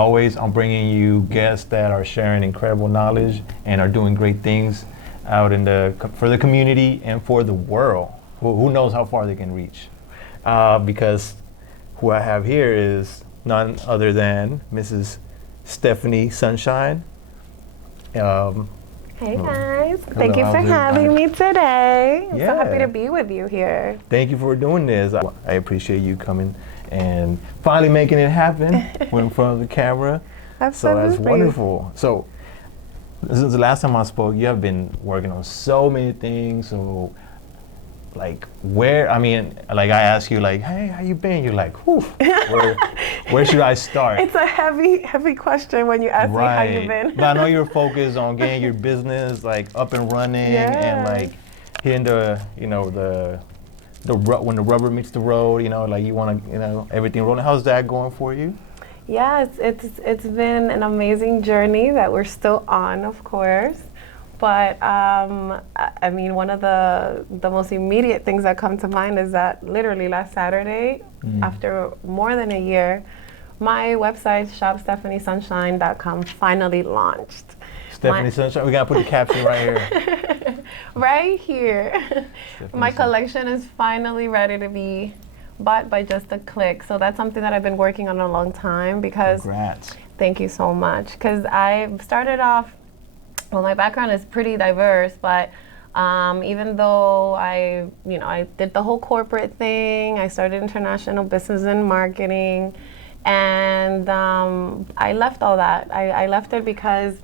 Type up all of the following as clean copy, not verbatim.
always, I'm bringing you guests that are sharing incredible knowledge and are doing great things out in for the community and for the world. Who knows how far they can reach? Because who I have here is none other than Mrs. Stephanie Sunshine. Hey guys, hello, thank you for having me today. I'm so happy Yeah. to be with you here. Thank you for doing this. I appreciate you coming and finally making it happen in front of the camera. Absolutely. So that's wonderful. So since the last time I spoke, you have been working on so many things. So like I asked you like, hey, how you been? You're like, whew, where should I start? It's a heavy question when you ask me how you've been. But I know you're focused on getting your business like up and running and like hitting when the rubber meets the road, like you want to, everything rolling. How's that going for you? Yeah, it's been an amazing journey that we're still on, of course. But I mean, one of the most immediate things that come to mind is that literally last Saturday, after more than a year, my website, shopstephaniesunshine.com, finally launched. Stephanie Sunshine, we gotta put the caption right here. Right here. My collection is finally ready to be bought by just a click. So that's something that I've been working on a long time because. Congrats. Thank you so much. Because I started off. Well, my background is pretty diverse, but even though I did the whole corporate thing, I started international business and marketing, and I left all that. I left it because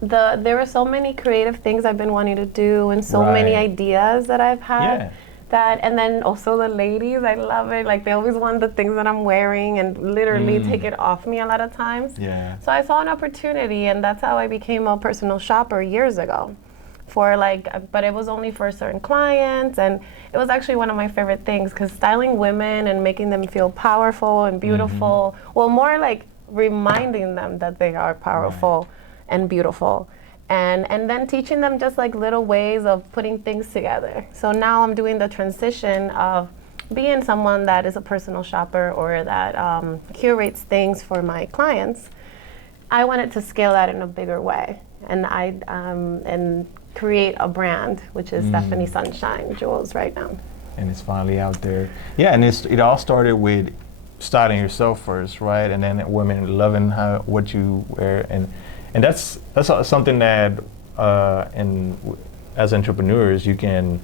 there were so many creative things I've been wanting to do, and so many ideas that I've had. Yeah. And then also the ladies, I love it. Like they always want the things that I'm wearing and literally take it off me a lot of times. Yeah. So I saw an opportunity, and that's how I became a personal shopper years ago. But it was only for certain clients, and it was actually one of my favorite things because styling women and making them feel powerful and beautiful. Well, more like reminding them that they are powerful and beautiful. And then teaching them just like little ways of putting things together. So now I'm doing the transition of being someone that is a personal shopper or that curates things for my clients. I wanted to scale that in a bigger way, and and create a brand, which is Stephanie Sunshine Jewels right now. And it's finally out there. Yeah, and it all started with styling yourself first, right? And then women loving what you wear, and that's something that as entrepreneurs you can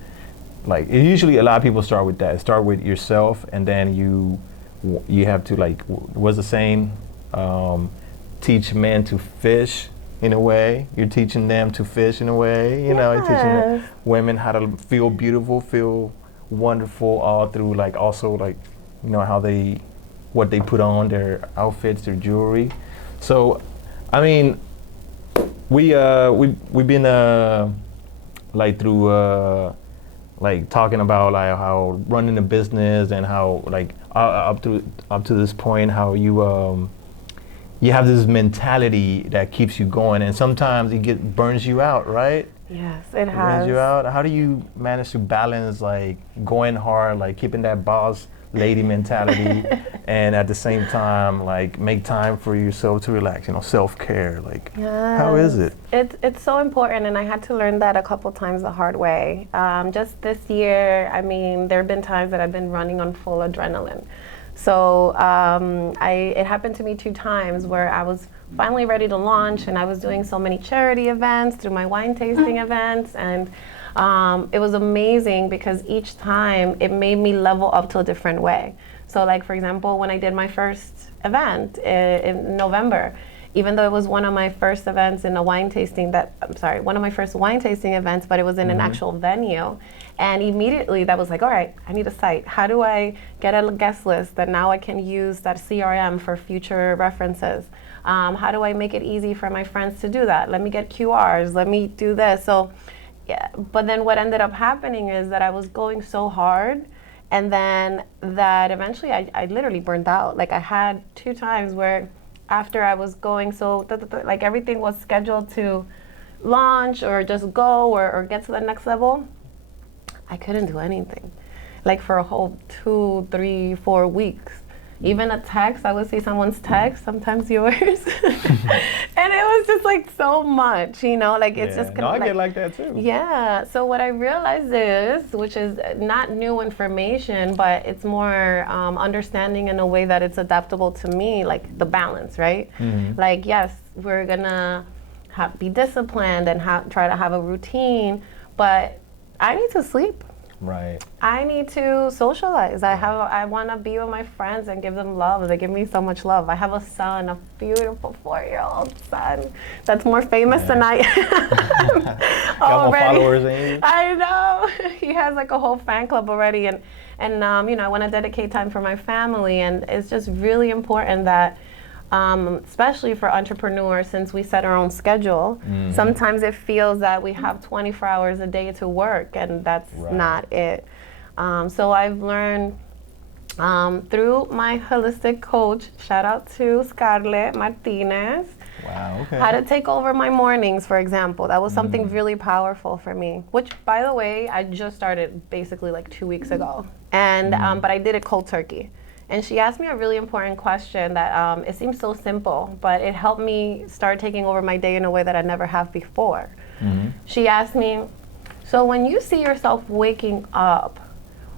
usually a lot of people start with that. Start with yourself, and then you have to what's the saying? Teach men to fish in a way. You're teaching them to fish in a way. You're teaching women how to feel beautiful, feel wonderful, all through also what they put on their outfits, their jewelry. So, I mean. We've been through talking about how running a business and how up to this point how you have this mentality that keeps you going, and sometimes it burns you out, right? Yes, it has. Burns you out. How do you manage to balance going hard, keeping that boss lady mentality, and at the same time make time for yourself to relax, self-care? How is it? It's so important, and I had to learn that a couple times the hard way. Just this year, I mean, there have been times that I've been running on full adrenaline. So it happened to me 2 times where I was finally ready to launch, and I was doing so many charity events through my wine tasting events, and it was amazing because each time it made me level up to a different way. So for example, when I did my first event in November, even though it was one of my first events in one of my first wine tasting events, but it was in an actual venue. And immediately that was all right, I need a site. How do I get a guest list that now I can use that CRM for future references? How do I make it easy for my friends to do that? Let me get QRs, let me do this. So, yeah, but then what ended up happening is that I was going so hard, and then that eventually I literally burned out. I had 2 times where after I was going everything was scheduled to launch or just go or get to the next level, I couldn't do anything. For a whole 2, 3, 4 weeks. Even a text, I would see someone's text, sometimes yours. And it was just like so much, you know, like it's just No, I get like that too. Yeah. So what I realized is, which is not new information, but it's more understanding in a way that it's adaptable to me, like the balance, right? Like, yes, we're gonna be disciplined and try to have a routine, but I need to sleep. Right. I need to socialize. I want to be with my friends and give them love. They give me so much love. I have a son, a beautiful 4-year-old son that's more famous than I am. Got more followers than you. I know. He has like a whole fan club already, and you know, I want to dedicate time for my family, and it's just really important that especially for entrepreneurs, since we set our own schedule, sometimes it feels that we have 24 hours a day to work, and that's not it. So I've learned through my holistic coach, shout out to Scarlett Martinez, Wow, okay. how to take over my mornings, for example. That was something really powerful for me, which, by the way, I just started basically like 2 weeks ago. And but I did it cold turkey. And she asked me a really important question that it seems so simple, but it helped me start taking over my day in a way that I never have before. She asked me, so when you see yourself waking up,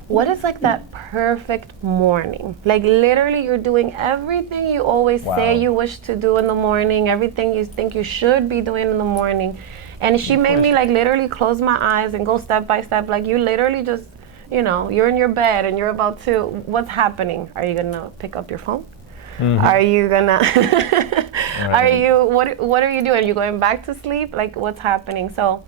what is like that perfect morning? Like literally you're doing everything you always say you wish to do in the morning, everything you think you should be doing in the morning. And she made me like literally close my eyes and go step by step. Like you literally just, you know, you're in your bed and you're about to, what's happening? Are you gonna pick up your phone? Are you gonna, what are you doing? Are you going back to sleep? Like what's happening? So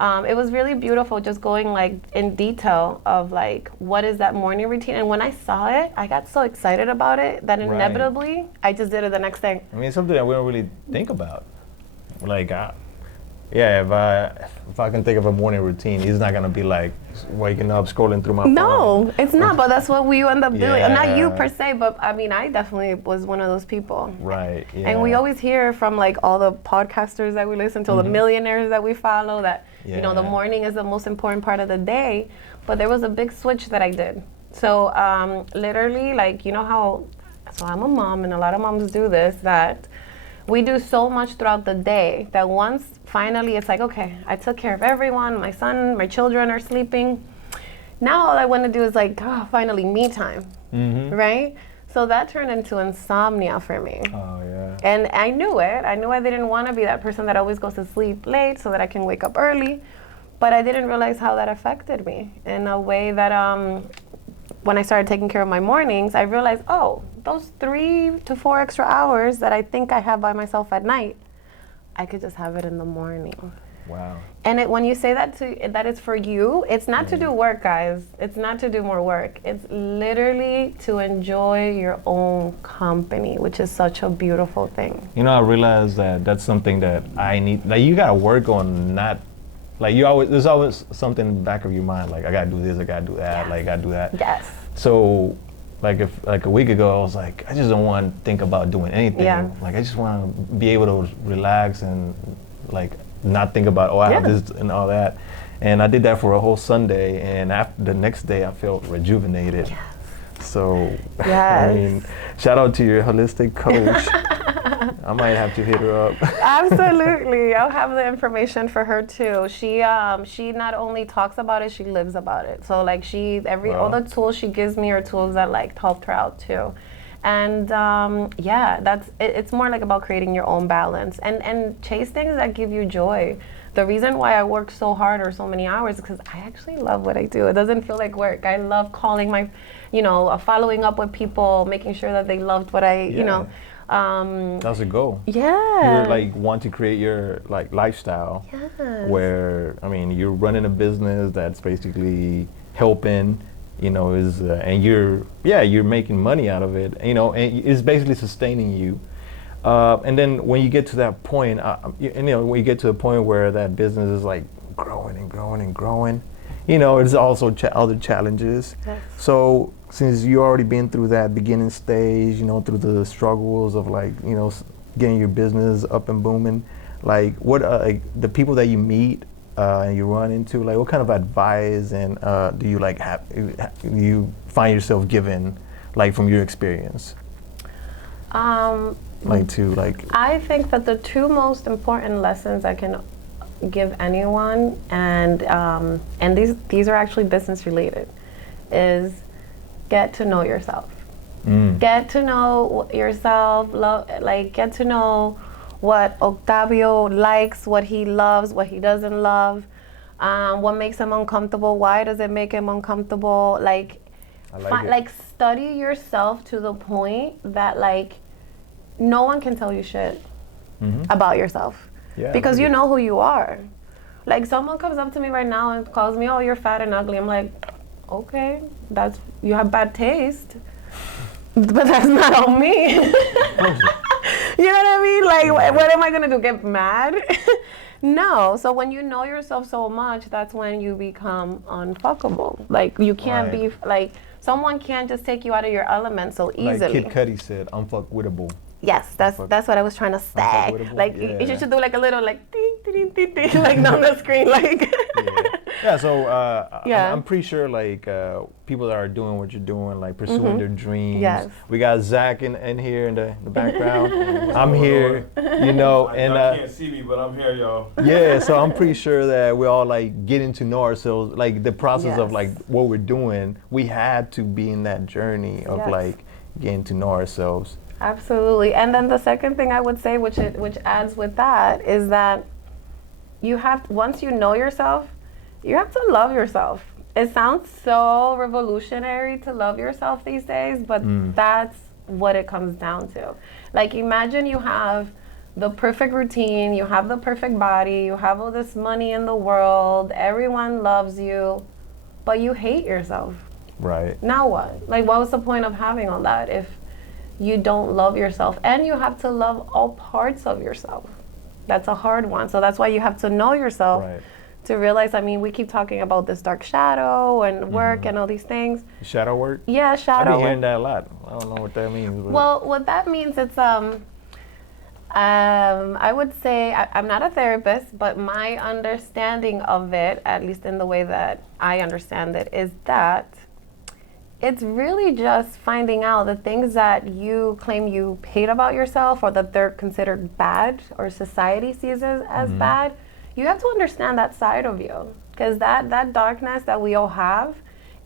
it was really beautiful just going like in detail of like, what is that morning routine? And when I saw it, I got so excited about it that inevitably I just did it the next day. I mean, it's something that we don't really think about. Like, if I can think of a morning routine, it's not gonna be like waking up, scrolling through my phone. No, it's not, but that's what we end up doing. Not you per se, but I mean, I definitely was one of those people. Right, yeah. And we always hear from like all the podcasters that we listen to, the millionaires that we follow, that, you know, the morning is the most important part of the day. But there was a big switch that I did. So literally, like, you know how, so I'm a mom and a lot of moms do this, that we do so much throughout the day that once finally it's like, okay, I took care of everyone, my son, my children are sleeping. Now all I want to do is like, finally me time, right? So that turned into insomnia for me. Oh, yeah. And I knew it. I knew I didn't want to be that person that always goes to sleep late so that I can wake up early. But I didn't realize how that affected me in a way that when I started taking care of my mornings, I realized, oh, those 3 to 4 extra hours that I think I have by myself at night, I could just have it in the morning. Wow. And when you say that it's for you, it's not to do work, guys. It's not to do more work. It's literally to enjoy your own company, which is such a beautiful thing. You know, I realized that that's something that I need. Like, you gotta work on not. Like, there's always something in the back of your mind. Like, I gotta do this, I gotta do that. Like, I gotta do that. Yes. So, like a week ago, I was like, I just don't want to think about doing anything. Yeah. Like, I just want to be able to relax and like not think about, I have this and all that. And I did that for a whole Sunday, and after the next day, I felt rejuvenated. Yes. So, I mean, shout out to your holistic coach. I might have to hit her up. Absolutely. I'll have the information for her too. She not only talks about it, she lives about it. So like all the tools she gives me are tools that like helped her out too. And it's more like about creating your own balance and chase things that give you joy. The reason why I work so hard or so many hours is because I actually love what I do. It doesn't feel like work. I love calling following up with people, making sure that they loved what that's a goal. Yeah. You like want to create your like lifestyle where, I mean, you're running a business that's basically helping, and you're making money out of it, and it's basically sustaining you. And then when you get to that point, when you get to a point where that business is like growing and growing and growing, it's also other challenges. Yes. So since you already been through that beginning stage, through the struggles of like, getting your business up and booming, like what the people that you meet and you run into, like what kind of advice and do you like you find yourself giving, like from your experience? Like to like. I think that the two most important lessons I can give anyone, and these are actually business related, is get to know yourself. Get to know yourself. Get to know what Octavio likes, what he loves, what he doesn't love, what makes him uncomfortable. Why does it make him uncomfortable? Study yourself to the point that no one can tell you shit about yourself. Yeah, because you know who you are. Like, someone comes up to me right now and calls me, "Oh, you're fat and ugly." I'm like, okay, you have bad taste, but that's not on me. You know what I mean? Like, what am I gonna do? Get mad? No. So when you know yourself so much, that's when you become unfuckable. Like, you can't be like, someone can't just take you out of your element so easily. Like Kid Cudi said, "Unfuckwittable." Yes, that's what I was trying to say. Like, you should do like a little like ding, ding, ding, ding, like down the screen, like. So I'm pretty sure people that are doing what you're doing, like pursuing their dreams. Yes. We got Zach in here in the background. I'm here, you know, and y'all can't see me, but I'm here, y'all. Yeah, so I'm pretty sure that we're all like getting to know ourselves. Like the process of like what we're doing, we had to be in that journey of like getting to know ourselves. Absolutely. And then the second thing I would say, which adds with that, is that once you know yourself, you have to love yourself. It sounds so revolutionary to love yourself these days, but that's what it comes down to. Like, imagine you have the perfect routine, you have the perfect body, you have all this money in the world, everyone loves you, but you hate yourself. Right. Now what? Like, what was the point of having all that if you don't love yourself? And you have to love all parts of yourself. That's a hard one. So that's why you have to know yourself to realize, I mean, we keep talking about this dark shadow and work and all these things. Shadow work? Yeah, shadow work. I've been hearing that a lot. I don't know what that means. But. Well, what that means, it's, I would say, I'm not a therapist, but my understanding of it, at least in the way that I understand it, is that it's really just finding out the things that you claim you hate about yourself, or that they're considered bad, or society sees as bad. You have to understand that side of you, because that darkness that we all have,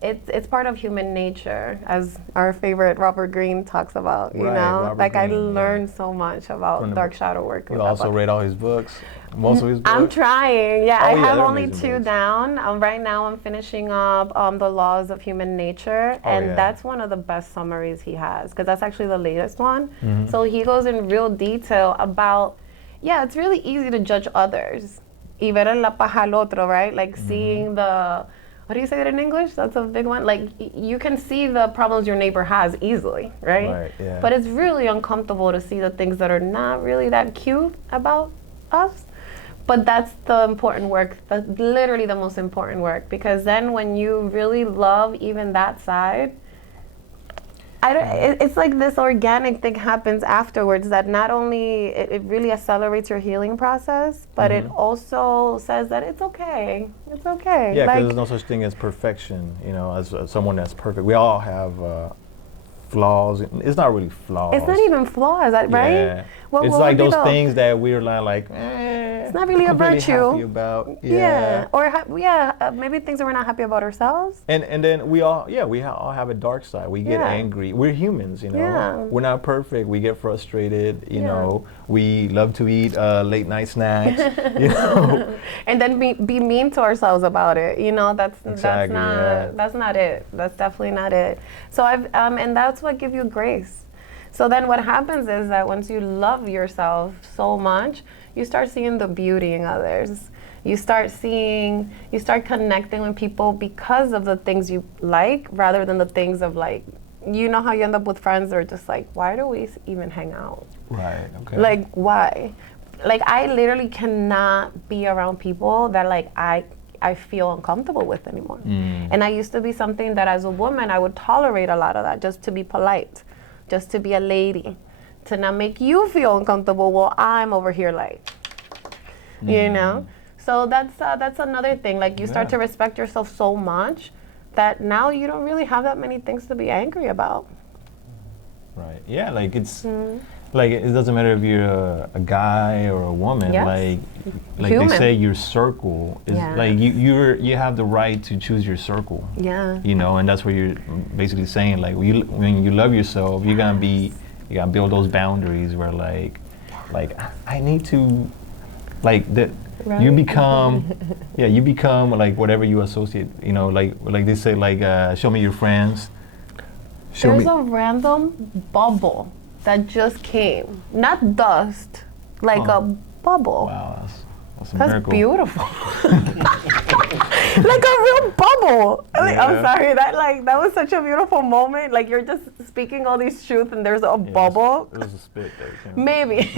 it's part of human nature, as our favorite Robert Greene talks about. You know, Robert like Greene, I learned so much about dark shadow work. You also read all his books, most of his books. I'm trying. Yeah, I have only amazing 2 books. down. Right now, I'm finishing up The Laws of Human Nature, and that's one of the best summaries he has, because that's actually the latest one. So he goes in real detail about, it's really easy to judge others. Y ver en la paja al otro, right? Like seeing what do you say that in English? That's a big one. Like, you can see the problems your neighbor has easily, right? Right, yeah. But it's really uncomfortable to see the things that are not really that cute about us. But that's the important work, literally the most important work, because then when you really love even that side, it's like this organic thing happens afterwards that not only it really accelerates your healing process, but it also says that it's okay. It's okay. Yeah, because there's no such thing as perfection, you know, as someone that's perfect. We all have flaws. It's not really flaws. It's not even flaws, right? Yeah. It's like those things that we're like, it's not really a virtue. Happy about. Yeah. Or maybe things that we're not happy about ourselves. And then we all have a dark side. We get angry. We're humans, you know. Yeah. We're not perfect. We get frustrated. You know. We love to eat late night snacks. You know. And then be mean to ourselves about it. You know, that's not it. That's definitely not it. So and that's what gives you grace. So then what happens is that once you love yourself so much, you start seeing the beauty in others. You start connecting with people because of the things you like, rather than the things of like, you know how you end up with friends that are just like, why do we even hang out? Right, okay. Like, why? Like, I literally cannot be around people that like I feel uncomfortable with anymore. And I used to be something that as a woman, I would tolerate a lot of that just to be polite, just to be a lady, to not make you feel uncomfortable while I'm over here like, you know? So that's another thing. Like, you start to respect yourself so much that now you don't really have that many things to be angry about. Right. Yeah, like it's like it doesn't matter if you're a guy or a woman. Yes. Like Human. they say, your circle is Yes. like you have the right to choose your circle. Yeah. You know, and that's what you're basically saying. Like when you love yourself, you gotta build those boundaries where like I need to like that. Right. You become, yeah, you become like whatever you associate. You know, like they say, like show me your friends. There's a random bubble that just came. Not dust, like Huh. a bubble. Wow, that's a That's miracle. beautiful. Like a real bubble. Like, I'm Yeah. sorry, that was such a beautiful moment. Like you're just speaking all these truths and there's a Yeah, bubble. It was a spit that came. Maybe.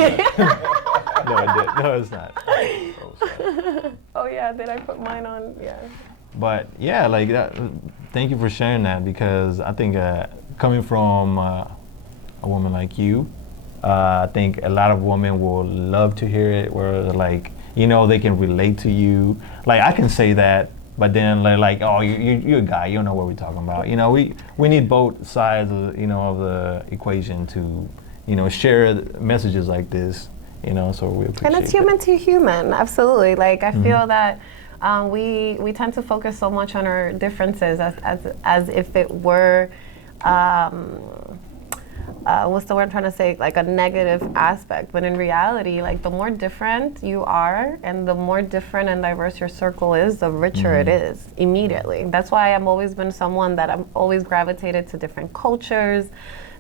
No, it did. No, it's not. Oh, sorry. Oh yeah, did I put mine on? Yeah. But yeah, like that. Thank you for sharing that, because I think coming from a woman like you, I think a lot of women will love to hear it. Where like they can relate to you. Like I can say that, but then like oh you're a guy, you don't know what we're talking about. We need both sides of of the equation to share messages like this. So we appreciate And it's that. human to human, absolutely. Like I feel that we tend to focus so much on our differences as if it were what's the word I'm trying to say, like a negative aspect. But in reality, like the more different you are and the more different and diverse your circle is, the richer it is immediately. That's why I've always been someone that I'm always gravitated to different cultures,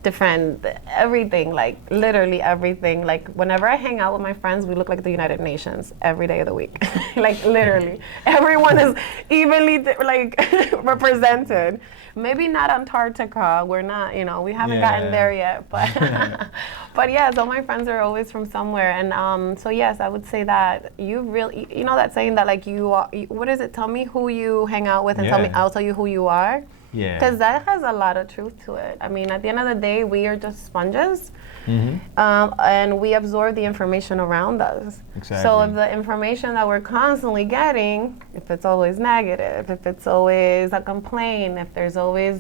different everything, like literally everything. Like whenever I hang out with my friends, we look like the United Nations every day of the week. Like literally everyone is evenly represented. Maybe not Antarctica, we're not, we haven't gotten there yet, but but yeah, so my friends are always from somewhere. And so yes, I would say that you really, that saying that like you are, what is it, tell me who you hang out with and I'll tell you who you are. Yeah. Because that has a lot of truth to it. I mean, at the end of the day, we are just sponges, and we absorb the information around us. Exactly. So if the information that we're constantly getting, if it's always negative, if it's always a complaint, if there's always,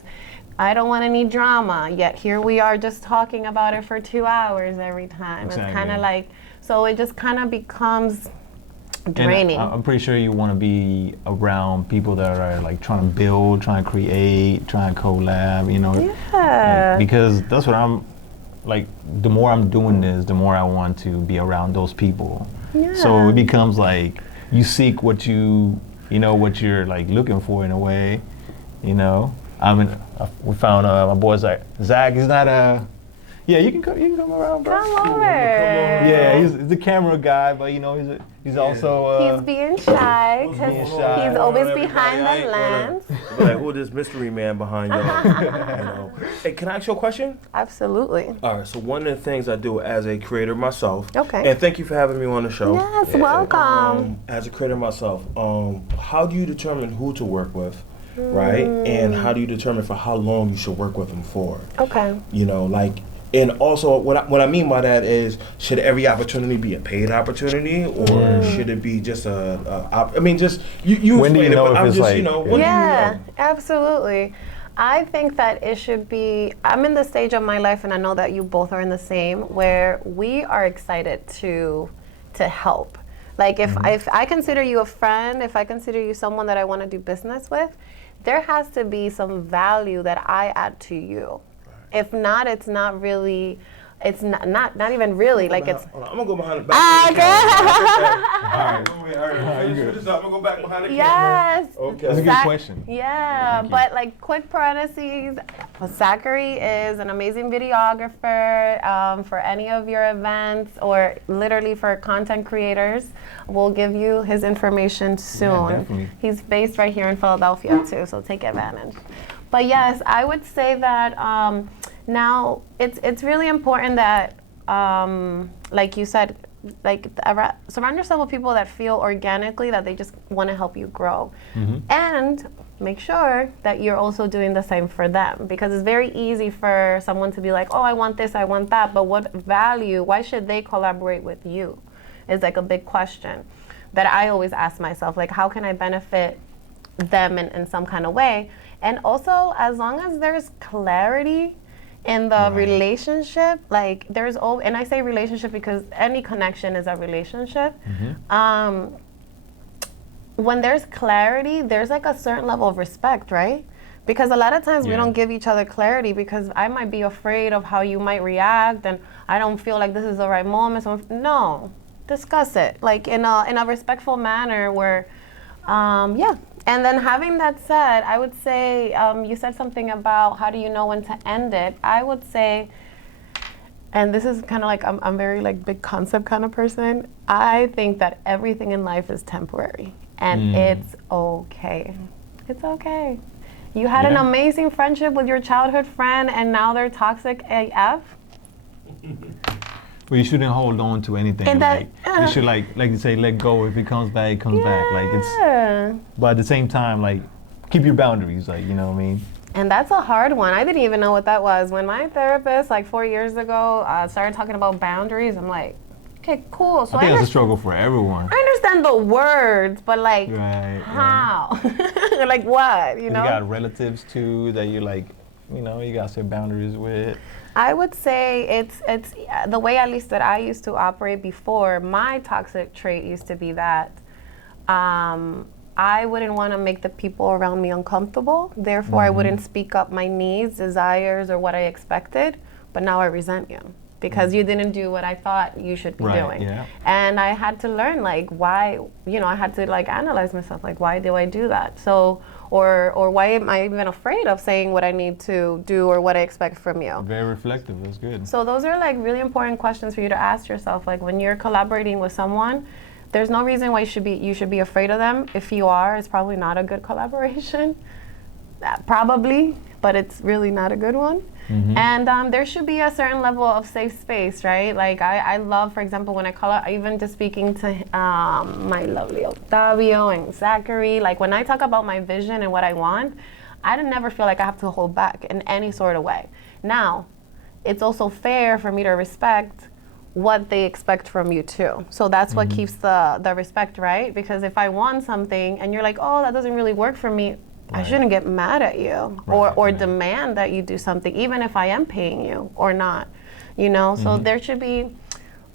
I don't want any drama, yet here we are just talking about it for 2 hours every time. Exactly. It's kind of like, so it just kind of becomes draining. And I'm pretty sure you want to be around people that are like trying to build, trying to create, trying to collab, Yeah. like, because that's what I'm like. The more I'm doing this, the more I want to be around those people. Yeah. So it becomes like you seek what what you're like looking for in a way. We found my boy Zach. He's not a. Yeah, you can come around, bro. Come over. Yeah, he's the camera guy, but he's also. He's being shy What's because being going shy. he's on, always everybody? behind I the ain't lens. gonna be like, who this mystery man behind y'all? Hey, can I ask you a question? Absolutely. All right, so one of the things I do as a creator myself, Okay. and thank you for having me on the show. Yes, welcome. As a creator myself, how do you determine who to work with, right? And how do you determine for how long you should work with them for? Okay. And also, what I mean by that is, should every opportunity be a paid opportunity, or should it be just just you When do you explain it, know but if I'm it's just, like- when do you Yeah, know? absolutely. I think that it should be, I'm in the stage of my life, and I know that you both are in the same, where we are excited to help. Like if I consider you a friend, if I consider you someone that I want to do business with, there has to be some value that I add to you. If not, it's not really, it's not even really, like it's, Hold on, I'm gonna go behind the back. okay. All right, all right. Finish this up. I'm gonna go back behind the camera. Yes. Okay. That's a good Zach- question. Yeah, but like quick parentheses, Zachary is an amazing videographer for any of your events or literally for content creators. We'll give you his information soon. definitely. He's based right here in Philadelphia too, so take advantage. But yes, I would say that now it's really important that, like you said, like surround yourself with people that feel organically that they just want to help you grow, and make sure that you're also doing the same for them, because it's very easy for someone to be like, oh, I want this, I want that, but what value, why should they collaborate with you, is like a big question that I always ask myself, like how can I benefit them in some kind of way. And also, as long as there's clarity in the Right. relationship, like there's and I say relationship because any connection is a relationship. When there's clarity, there's like a certain level of respect, right? Because a lot of times we Yeah. don't give each other clarity because I might be afraid of how you might react, and I don't feel like this is the right moment. So no, discuss it like in a respectful manner where, yeah. And then having that said, I would say you said something about how do you know when to end it. I would say, and this is kind of like I'm very like big concept kind of person. I think that everything in life is temporary, and it's okay. It's okay. You had an Yeah. amazing friendship with your childhood friend, and now they're toxic AF. Well, you shouldn't hold on to anything. And that- like, you should like you say, let go. If it comes back, it comes back. Like it's. Yeah. But at the same time, like keep your boundaries. Like you know what I mean. And that's a hard one. I didn't even know what that was. When my therapist, like 4 years ago, started talking about boundaries, I'm like, okay, cool. So I think it's a understand- struggle for everyone. I understand the words, but like, Right. how? Like what? You You know? got relatives too that you like. You know, you got set boundaries with. I would say it's the way at least that I used to operate before. My toxic trait used to be that I wouldn't want to make the people around me uncomfortable. Therefore, I wouldn't speak up my needs, desires, or what I expected. But now I resent you because you didn't do what I thought you should be Right, doing. yeah. And I had to learn like why, I had to like analyze myself, like why do I do that? So, or why am I even afraid of saying what I need to do or what I expect from you? Very reflective. That's good. So those are like really important questions for you to ask yourself. Like when you're collaborating with someone, there's no reason why you should be afraid of them. If you are, it's probably not a good collaboration. Probably, but it's really not a good one. And there should be a certain level of safe space, right? Like I love, for example, when I call out, even just speaking to my lovely Octavio and Zachary, like when I talk about my vision and what I want, I never feel like I have to hold back in any sort of way. Now, it's also fair for me to respect what they expect from you too. So that's what keeps the respect, right? Because if I want something and you're like, oh, that doesn't really work for me, I Right. shouldn't get mad at you Right, or right. demand that you do something, even if I am paying you or not, So there should be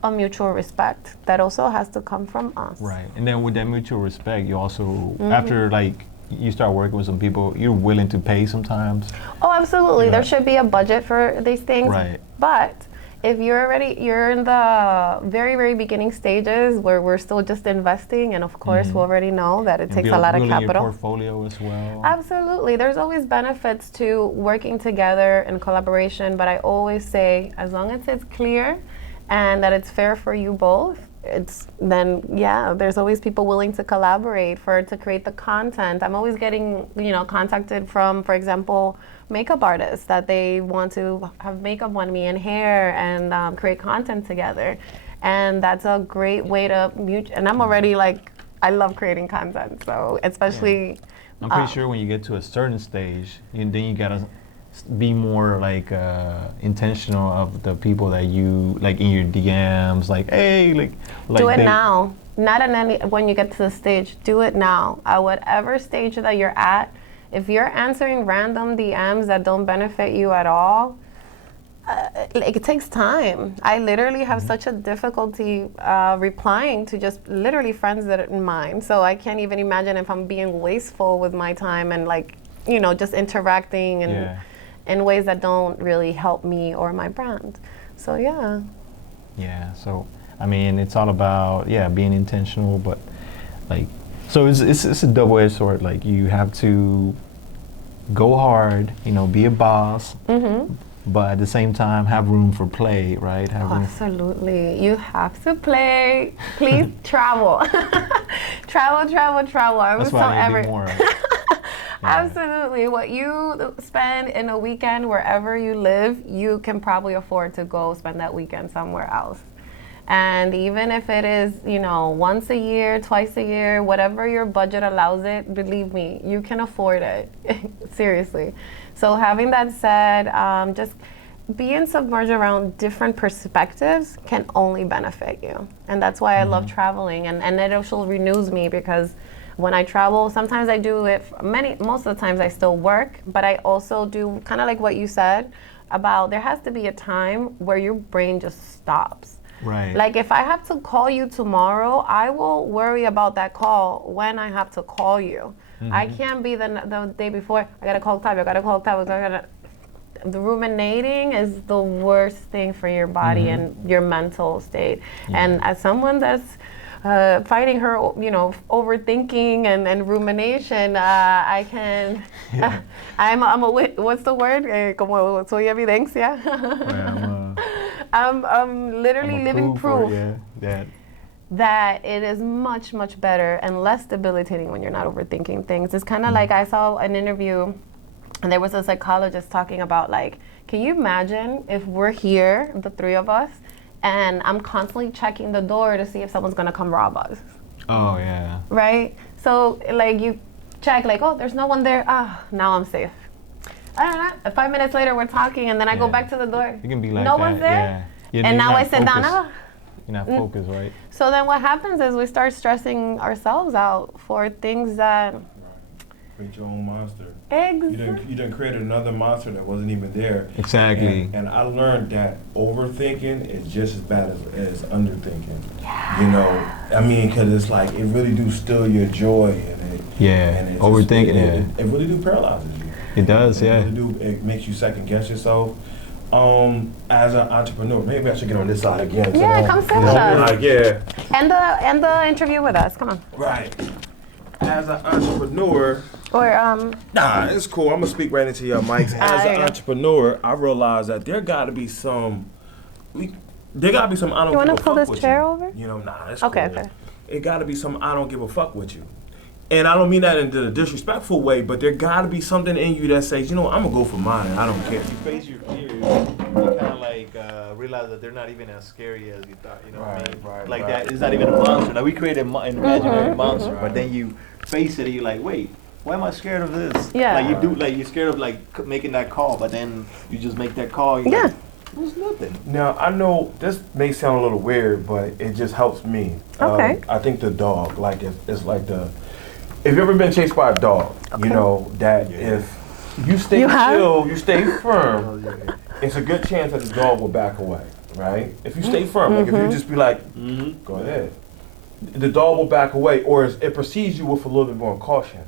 a mutual respect that also has to come from us. Right. And then with that mutual respect, you also after like you start working with some people, you're willing to pay sometimes. Oh, absolutely. Yeah. There should be a budget for these things. Right. But if you're in the very, very beginning stages where we're still just investing, and of course we already know that it And takes a lot of building capital. your portfolio as well. Absolutely. There's always benefits to working together in collaboration, but I always say as long as it's clear and that it's fair for you both, there's always people willing to collaborate to create the content. I'm always getting, contacted from, for example, makeup artists that they want to have makeup on me and hair and create content together. And that's a great way to and I'm already like, I love creating content. So especially, I'm pretty sure when you get to a certain stage, then you gotta be more like intentional of the people that you like in your DMs, like hey, like do it now. Not in any when you get to the stage. Do it now. At whatever stage that you're at, if you're answering random DMs that don't benefit you at all, it takes time. I literally have such a difficulty replying to just literally friends that are mine. So I can't even imagine if I'm being wasteful with my time and like, just interacting and in ways that don't really help me or my brand. So yeah. Yeah. So I mean, it's all about being intentional, but like, so it's a double-edged sword. Like you have to go hard, be a boss. But at the same time, have room for play, right? Have room. Absolutely. You have to play. Please travel. travel. I That's was why I so need to do more. Absolutely. What you spend in a weekend wherever you live, you can probably afford to go spend that weekend somewhere else. And even if it is, once a year, twice a year, whatever your budget allows it, believe me, you can afford it. Seriously. So having that said, just being submerged around different perspectives can only benefit you. And that's why I love traveling. And it also renews me because when I travel, sometimes I do it, most of the times I still work, but I also do kind of like what you said, about there has to be a time where your brain just stops. Right. Like if I have to call you tomorrow, I will worry about that call when I have to call you. I can't be the day before, I gotta call Octavio, the ruminating is the worst thing for your body and your mental state. And as someone that's fighting her, overthinking and rumination, I can, I'm a, what's the word? Como soy evidencia. I'm literally living proof that it is much, much better and less debilitating when you're not overthinking things. It's kind of like I saw an interview and there was a psychologist talking about like, can you imagine if we're here, the three of us, and I'm constantly checking the door to see if someone's gonna come rob us. Oh, yeah. Right? So like you check like, oh, there's no one there. Now I'm safe. I don't know. 5 minutes later we're talking and then I go back to the door. You can be like no that. one's there. Yeah. And now I sit down. You're not focused, right? So then what happens is we start stressing ourselves out for things that... Create your own monster. Exactly. You done created another monster that wasn't even there. Exactly. And I learned that overthinking is just as bad as underthinking. Yeah. I mean, because it's like, it really do steal your joy. And Overthinking, it really do paralyzes you. It does, It really do. It makes you second guess yourself. As an entrepreneur, maybe I should get on this side again. Yeah, come sit with us. Like, yeah. End the interview with us. Come on. Right. As an entrepreneur, Or it's cool. I'm gonna speak right into your mics. As an entrepreneur, I realize that there gotta be some. I don't. You want to pull this chair over? It's okay. cool. Okay. It gotta be some I don't give a fuck with you. And I don't mean that in a disrespectful way, but there gotta be something in you that says, I'm gonna go for mine and I don't care. You face your fears, you kind of like realize that they're not even as scary as you thought, what I mean? Right, like right. that, it's not even a monster. Like we created an imaginary monster, but then you face it and you're like, wait, why am I scared of this? Yeah. Like you're scared of like making that call, but then you just make that call. You're like, it's nothing. Now, I know this may sound a little weird, but it just helps me. Okay. I think the dog, like it's like if you ever been chased by a dog, that if you stay chill, you stay firm, it's a good chance that the dog will back away, right? If you stay firm, like if you just be like, go ahead, the dog will back away, or it precedes you with a little bit more caution.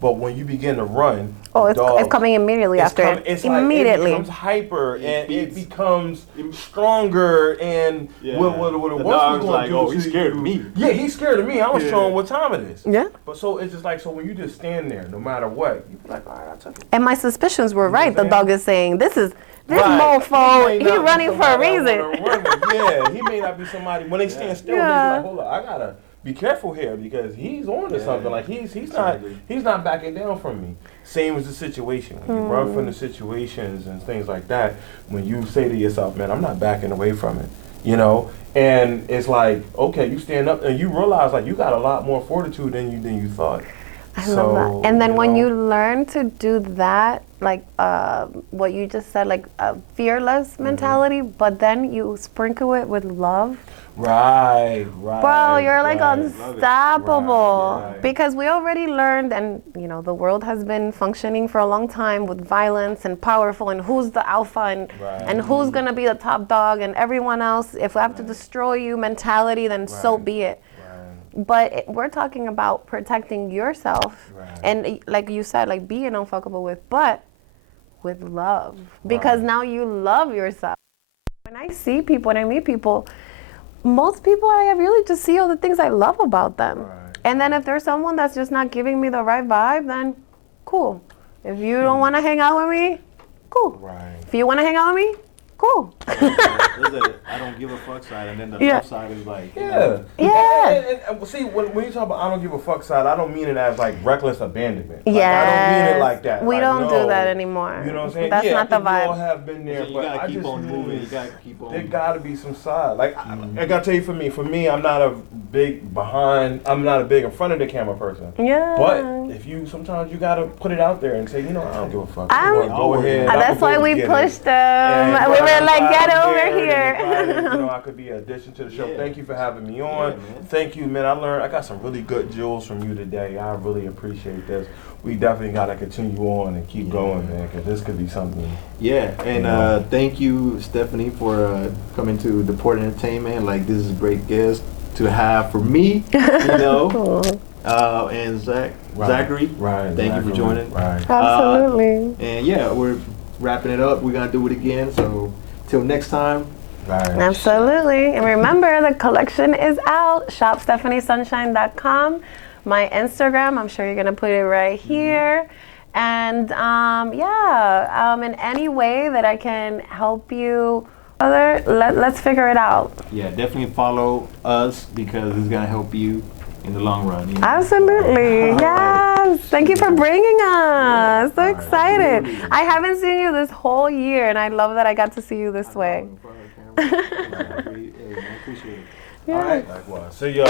But when you begin to run, it's coming immediately after. Immediately. It becomes hyper and it becomes stronger. And what the dog's like, he's scared of me. Yeah, he's scared of me. I was showing what time it is. Yeah. But so it's just like, so when you just stand there, no matter what, you be like, all right, I took it. And my suspicions were right. The dog is saying, this mofo, he's running for a reason. Yeah, he may not be somebody, when they stand still, he's like, hold up, I gotta be careful here because he's on to something. Like he's not backing down from me. Same as the situation. When you run from the situations and things like that, when you say to yourself, man, I'm not backing away from it. And it's like, okay, you stand up and you realize like you got a lot more fortitude than you thought. I love that. And then when you learn to do that, like what you just said, like a fearless mentality, but then you sprinkle it with love. Right. Bro, you're like unstoppable. Right. Because we already learned, and the world has been functioning for a long time with violence and powerful, and who's the alpha and who's gonna be the top dog, and everyone else. If we have to destroy you mentality, then so be it. But we're talking about protecting yourself, and like you said, like being unfuckable with love, because now you love yourself. When I see people and I meet people, most people I really just see all the things I love about them. And then if there's someone that's just not giving me the right vibe, then cool. If you don't want to hang out with me, cool. If you want to hang out with me, cool. There's a I don't give a fuck side, and then the flip side is like, And see, when you talk about I don't give a fuck side, I don't mean it as like reckless abandonment. Like, I don't mean it like that. We like, don't do that anymore. You know what I'm saying? That's not the vibe. We all have been there, you but gotta I keep just on moving. You gotta keep on. There gotta be some side. Like I gotta tell you, for me, I'm not a big I'm not a big in front of the camera person. Yeah. But if sometimes you gotta put it out there and say, I don't give a fuck. Go ahead. That's why we pushed them. We were it. Like, get I'm over and here. glad that, I could be an addition to the show. Yeah. Thank you for having me on. Yeah, man. Thank you, man. I got some really good jewels from you today. I really appreciate this. We definitely got to continue on and keep going, man, because this could be something. Yeah, and thank you, Stephanie, for coming to the Port Entertainment. Like, this is a great guest to have for me, and Zachary. Right. Thank you for joining. Right. Absolutely. And yeah, we're wrapping it up. We're gonna do it again. So till next time. Right. Absolutely. And remember, the collection is out. ShopStephanieSunshine.com. My Instagram, I'm sure you're going to put it right here. And in any way that I can help you, let's figure it out. Yeah, definitely follow us because it's gonna help you in the long run. You know? Absolutely. All Yes. right. Thank you for bringing us. So All right. excited. Absolutely. I haven't seen you this whole year, and I love that I got to see you this way. I appreciate it. Yeah. All right. Likewise. See y'all.